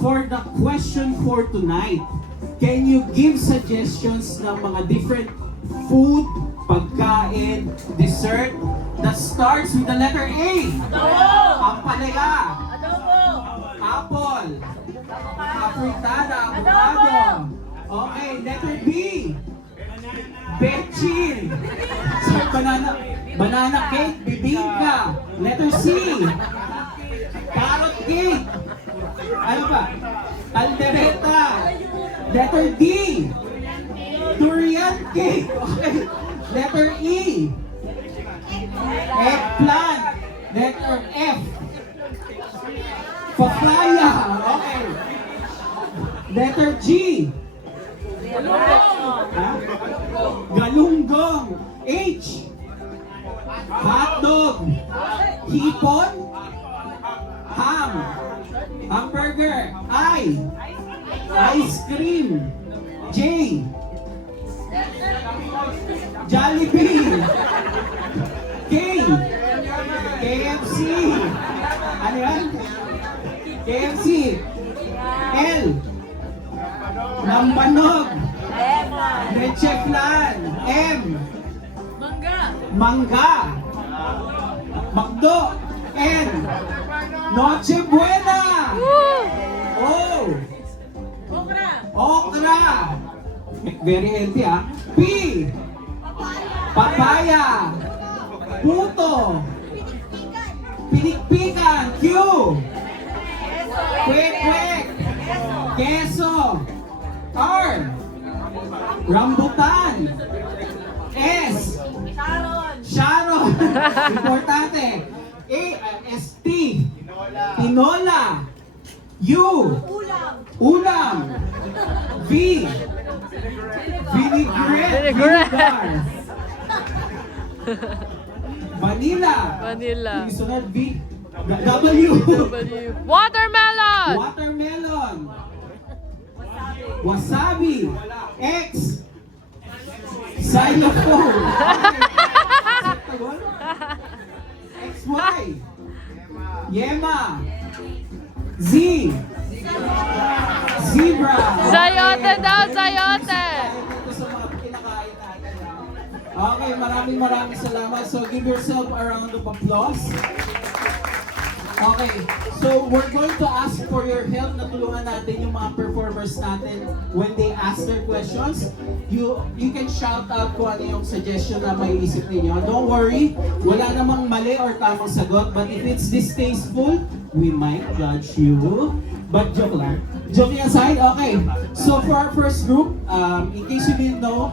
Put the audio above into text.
for the question for tonight, can you give suggestions ng mga different food, pagkain, dessert that starts with the letter A? Ampalaya, apple, afritada, avocado. Okay, letter B. Bechin. So, banana cake, bibingka. Letter C. Carrot cake. Ano ba? Caldereta. Letter D. Durian cake. Okay. Letter E. Eggplant. Letter F. Papaya. Okay. Letter G. Galunggong. H. Hotdog. Hipon. Ham. Hamburger. I. Ice cream. J. Jollibee. K. KFC. Ano yan? KFC. L. Lambanog. Leche flan. M. Mangga. Macdo. N. Noche Buena. O. Okra. Very healthy ah. P. Papaya. Puto. Pinikpikan. Q. Kwek-kwek. Keso. R. Rambutan. S. Sharon. Importante. A. ST. Tinola. U. Ulam. V. Vinaigrette. Vinegar. Vanilla. Yung sunod, V. W. Watermelon. Watermelon. Wasabi. X. Xylophone. XY. Yema. Z. Zebra. Sayote daw, sayote. Ito sa mga kinakain natin. Okay, maraming salamat. So give yourself a round of applause. Okay, so we're going to ask for your help na tulungan natin yung mga performers natin when they ask their questions. You can shout out kung ano yung suggestion na may isip ninyo. Don't worry, wala namang mali or tamang sagot, but if it's distasteful, we might judge you. But joke lang. Joking aside, okay. So for our first group, in case you didn't know,